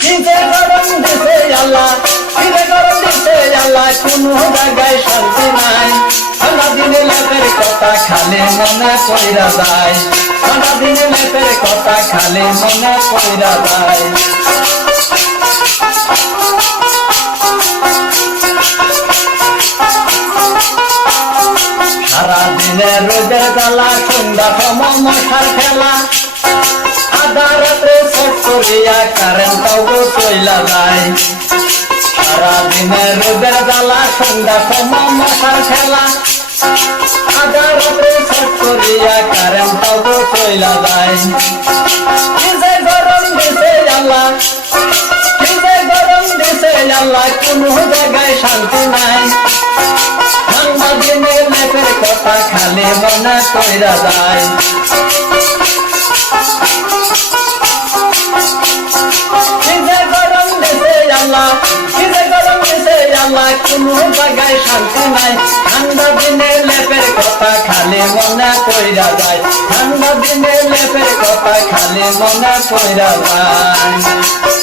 কিসে গরম দিছে আল্লাহ, কিসে গরম দিছে আল্লাহ, কোনো জায়গায় শান্তি নাই। ঠান্ডা দিনে লেপের কথা খালি মনে পইরা যায়, ঠান্ডা দিনে লেপের কথা খালি মনে পইরা যায়। সারা দিনে রোদের জ্বালা, সন্ধ্যা সময় মশার খেলা, আধা রাত্রে ছট করিয়া কারেন্টটাও চইলা যায়। সারা দিনে রোদের জ্বালা, সন্ধ্যা সময় মশার খেলা, আধা রাত্রে ছট করিয়া কারেন্টটাও চইলা যায়। কিসে গরম দিছে আল্লাহ, কিসে গরম দিছে আল্লাহ, কোনো জায়গায় শান্তি নাই। ঠান্ডা দিনে লেপের কথা খালি মনে পইরা যায়। কিসে গরম দিছে আল্লাহ, কিসে গরম দিছে আল্লাহ, কোনো জায়গায় শান্তি নাই। ঠান্ডা দিনে লেপের কথা খালি মনে পইরা যায়, ঠান্ডা দিনে লেপের কথা খালি মনে পইরা যায়।